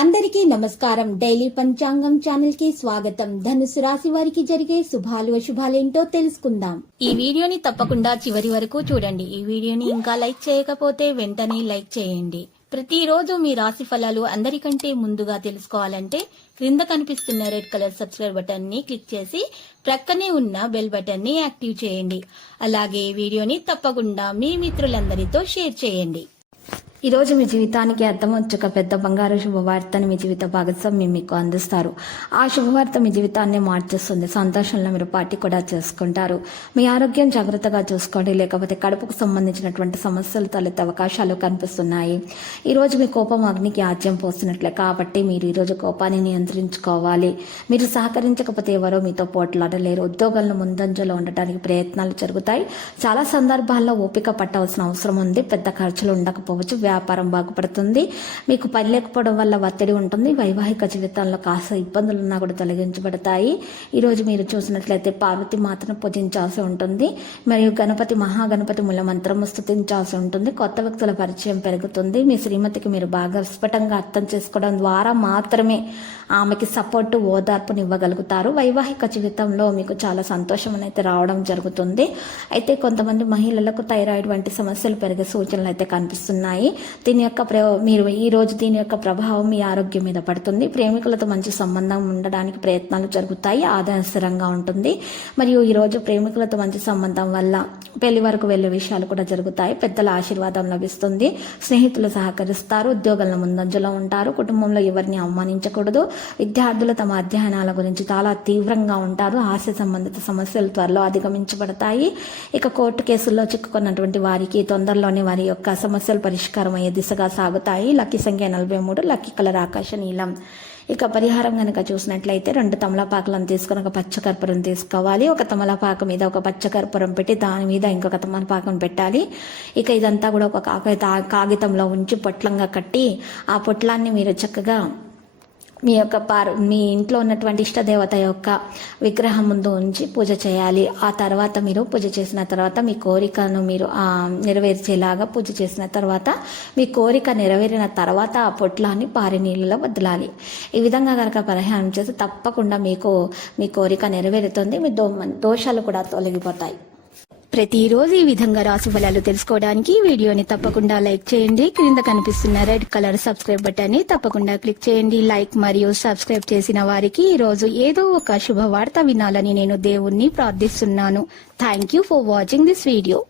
అందరికీ నమస్కారం. డైలీ పంచాంగం ఛానల్ కి స్వాగతం. ధనుసు రాశి వారికి జరిగే శుభాలు అశుభాలేంటో తెలుసుకుందాం. ఈ వీడియోని తప్పకుండా చివరి వరకు చూడండి. ఈ వీడియోని ఇంకా లైక్ చేయకపోతే వెంటనే లైక్ చేయండి. ప్రతిరోజు మీ రాశి ఫలాలు అందరికంటే ముందుగా తెలుసుకోవాలంటే క్రింద కనిపిస్తున్న రెడ్ కలర్ సబ్స్క్రైబ్ బటన్ ని క్లిక్ చేసి ప్రక్కనే ఉన్న బెల్ బటన్ ని యాక్టివ్ చేయండి. అలాగే వీడియోని తప్పకుండా మీ మిత్రులందరితో షేర్ చేయండి. ఈ రోజు మీ జీవితానికి అర్థం వచ్చక పెద్ద బంగారు శుభవార్తని మీ జీవిత భాగస్వామి మీకు అందిస్తారు. ఆ శుభవార్త మీ జీవితాన్ని మార్చేస్తుంది. సంతోషంలో మీరు పార్టీ కూడా చేసుకుంటారు. మీ ఆరోగ్యం జాగ్రత్తగా చూసుకోండి, లేకపోతే కడుపుకు సంబంధించినటువంటి సమస్యలు తలెత్తే అవకాశాలు కనిపిస్తున్నాయి. ఈ రోజు మీ కోపం అగ్నికి ఆజ్యం పోస్తున్నట్లే, కాబట్టి మీరు ఈరోజు కోపాన్ని నియంత్రించుకోవాలి. మీరు సహకరించకపోతే ఎవరో మీతో పోట్లాడలేరు. ఉద్యోగాలను ముందంజలో ఉండటానికి ప్రయత్నాలు జరుగుతాయి. చాలా సందర్భాల్లో ఓపిక పట్టవలసిన అవసరం ఉంది. పెద్ద ఖర్చులు ఉండకపోవచ్చు. వ్యాపారం బాగుపడుతుంది. మీకు పని లేకపోవడం వల్ల ఒత్తిడి ఉంటుంది. వైవాహిక జీవితంలో కాస్త ఇబ్బందులున్నా కూడా తొలగించబడతాయి. ఈరోజు మీరు చూసినట్లయితే పార్వతి మాతను పూజించాల్సి ఉంటుంది. మరియు మహాగణపతి మూల మంత్రము స్తుతించాల్సి ఉంటుంది. కొత్త వ్యక్తుల పరిచయం పెరుగుతుంది. మీ శ్రీమతికి మీరు బాగా స్ఫుటంగా అర్థం చేసుకోవడం ద్వారా మాత్రమే ఆమెకి సపోర్టు ఓదార్పునివ్వగలుగుతారు. వైవాహిక జీవితంలో మీకు చాలా సంతోషం అనేది రావడం జరుగుతుంది. అయితే కొంతమంది మహిళలకు థైరాయిడ్ వంటి సమస్యలు పెరిగే సూచనలు అయితే కనిపిస్తున్నాయి. దీని యొక్క ప్రభావం మీ ఆరోగ్యం మీద పడుతుంది. ప్రేమికులతో మంచి సంబంధం ఉండడానికి ప్రయత్నాలు జరుగుతాయి. ఆదాయం స్థిరంగా ఉంటుంది. మరియు ఈరోజు ప్రేమికులతో మంచి సంబంధం వల్ల పెళ్లి వరకు వెళ్లే విషయాలు కూడా జరుగుతాయి. పెద్దల ఆశీర్వాదం లభిస్తుంది. స్నేహితులు సహకరిస్తారు. ఉద్యోగాల ముందంజలో ఉంటారు. కుటుంబంలో ఎవరిని అవమానించకూడదు. విద్యార్థులు తమ అధ్యయనాల గురించి చాలా తీవ్రంగా ఉంటారు. ఆస్తి సంబంధిత సమస్యలు త్వరలో అధిగమించబడతాయి. ఇక కోర్టు కేసుల్లో చిక్కుకున్నటువంటి వారికి తొందరలోనే వారి యొక్క సమస్యలు పరిష్కారం అయ్యే దిశగా సాగుతాయి. లక్కీ సంఖ్య 43. లక్కీ కలర్ ఆకాశ నీలం. ఇక పరిహారం కనుక చూసినట్లయితే 2 తమలపాకులను తీసుకుని ఒక పచ్చకర్పూరం తీసుకోవాలి. ఒక తమలపాకు మీద ఒక పచ్చకర్పూరం పెట్టి దాని మీద ఇంకొక తమలపాకును పెట్టాలి. ఇక ఇదంతా కూడా ఒక కాగితంలో ఉంచి పొట్లంగా కట్టి ఆ పొట్లాన్ని మీరు చక్కగా మీ ఇంట్లో ఉన్నటువంటి ఇష్టదేవత యొక్క విగ్రహం ముందు ఉంచి పూజ చేయాలి. ఆ తర్వాత మీరు పూజ చేసిన తర్వాత మీ కోరికను మీరు నెరవేర్చేలాగా పూజ చేసిన తర్వాత మీ కోరిక నెరవేరిన తర్వాత ఆ పొట్లాన్ని పారే నీళ్ళలో వదలాలి. ఈ విధంగా కనుక పరిహారం చేసి తప్పకుండా మీ కోరిక నెరవేరుతుంది. మీ దోషాలు కూడా తొలగిపోతాయి. ప్రతిరోజు ఈ విధంగా రాశి ఫలాలు తెలుసుకోవడానికి వీడియోని తప్పకుండా లైక్ చేయండి. క్రింద కనిపిస్తున్న రెడ్ కలర్ సబ్స్క్రైబ్ బటన్ ని తప్పకుండా క్లిక్ చేయండి. లైక్ మరియు సబ్స్క్రైబ్ చేసిన వారికి ఈ రోజు ఏదో ఒక శుభవార్త వినాలని నేను దేవుణ్ణి ప్రార్థిస్తున్నాను. Thank you for watching this video.